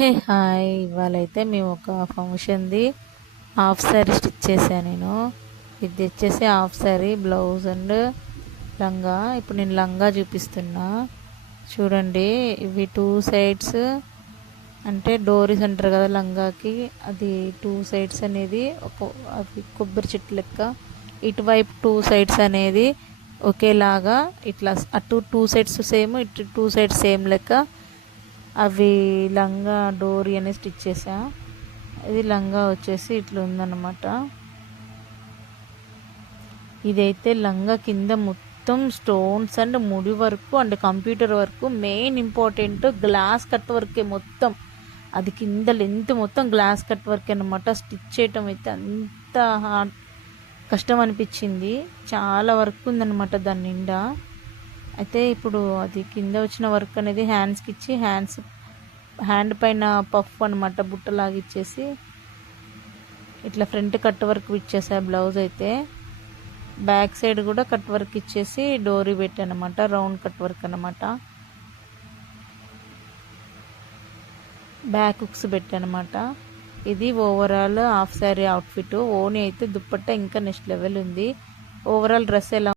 Hey hi, ఇవాళైతే మేము ఒక ఫంక్షన్ది half sari stitch చేశాను నేను. ఇది వచ్చేసి హాఫ్ శారీ బ్లౌజ్ అండ్ లంగా. ఇప్పుడు నేను లంగా చూపిస్తున్నా చూడండి. ఇవి 2 సైడ్స్ అంటే డోరీస్ అంటారు కదా లంగాకి, అది 2 సైడ్స్ అనేది అది కొబ్బరి చెట్టు లెక్క. ఇటువైపు 2 సైడ్స్ అనేది ఒకేలాగా ఇట్లా, అటు 2 సైడ్స్ సేమ్, ఇటు 2 సైడ్స్ సేమ్ లెక్క అవి లంగా డోరీ అనేది స్టిచ్ చేసా. ఇది లంగా వచ్చేసి ఇట్లా ఉందన్నమాట. ఇదైతే లంగా కింద మొత్తం స్టోన్స్ అండ్ ముడి work and computer work, main important glass cut వర్కే మొత్తం. అది కింద లెంత్ మొత్తం గ్లాస్ కట్ వర్క్ అనమాట. స్టిచ్ చేయటం అయితే అంత కష్టం అనిపించింది. చాలా వర్క్ ఉందన్నమాట దాని నిండా. అయితే ఇప్పుడు అది కింద వచ్చిన వర్క్ అనేది హ్యాండ్స్కి ఇచ్చి, హ్యాండ్ పైన పఫ్ అనమాట బుట్టలాగా ఇచ్చేసి ఇట్లా ఫ్రంట్ కట్ వర్క్ ఇచ్చేసా. బ్లౌజ్ అయితే బ్యాక్ సైడ్ కూడా కట్ వర్క్ ఇచ్చేసి డోరీ పెట్టానమాట, రౌండ్ కట్ వర్క్ అనమాట. బ్యాక్ హుక్స్ పెట్టానమాట. ఇది ఓవరాల్ హాఫ్ శారీ అవుట్ఫిట్. ఓనీ అయితే దుప్పట్ట ఇంకా నెక్స్ట్ లెవెల్ ఉంది. ఓవరాల్ డ్రెస్ ఎలా